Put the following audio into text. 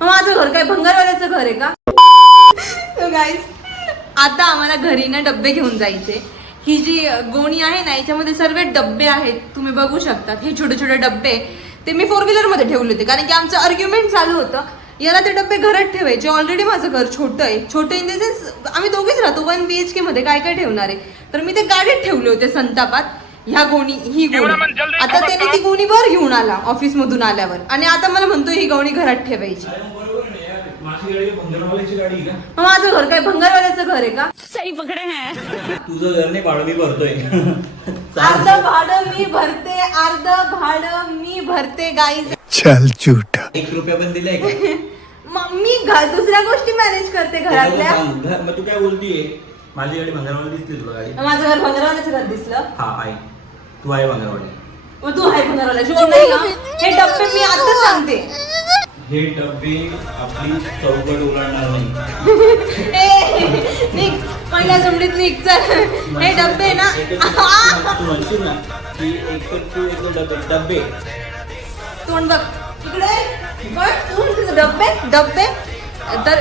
माझं घर काय भंगारवाल्याचं घर आहे का? गाईज आता आम्हाला घरी ना डब्बे घेऊन जायचे. ही जी गोणी आहे ना याच्यामध्ये सर्व डब्बे आहेत, तुम्ही बघू शकता. हे छोटे छोटे डब्बे ते मी 4 व्हीलर मध्ये ठेवले होते, कारण की आमचं आर्ग्युमेंट चालू होतं याला ते डब्बे घरात ठेवायचे. ऑलरेडी माझं घर छोटं आहे, छोटं इन द सेन्स आम्ही दोघेच राहतो. 1 BHK मध्ये काय काय ठेवणार आहे, तर मी ते गाडीत ठेवले होते संतापात. ही गोणी आता त्याने ती गोणी वर घेऊन आला ऑफिस मधून आल्यावर, आणि आता मला म्हणतो ही गोणी घरात ठेवायची. माझं घर काय भंगारवाल्याचं घर आहे का? सही पकडे हैं. तुझं घर नाही, भाडं मी भरतोय. अर्ध भाडं मी भरते, अर्ध भाडं मी भरते. गाईज चल झूठा. 1 रुपया पण दिलाय का? मी दुसऱ्या गोष्टी मॅनेज करते घरातल्या. मग तू काय बोलतीये? माझी गाडी भंगारवाली दिसली तुला गाडी? माझं घर भंगारवाल्याचं घर दिसलं? हा आहे, तू आहे भंगारवाली. मग तू आहे भंगारवाला शोध नाही का? हे डब्बे मी आता सांगते, हे डब्बे आपली चौकट ओलांडणार नाही. निघ पहिल्या जमडीत निघ, चल. हे डब्बे ना तू म्हणशील ना की एक डब्बे तोंड बघ इकडे, बघ तू डब्बे डब्बे तर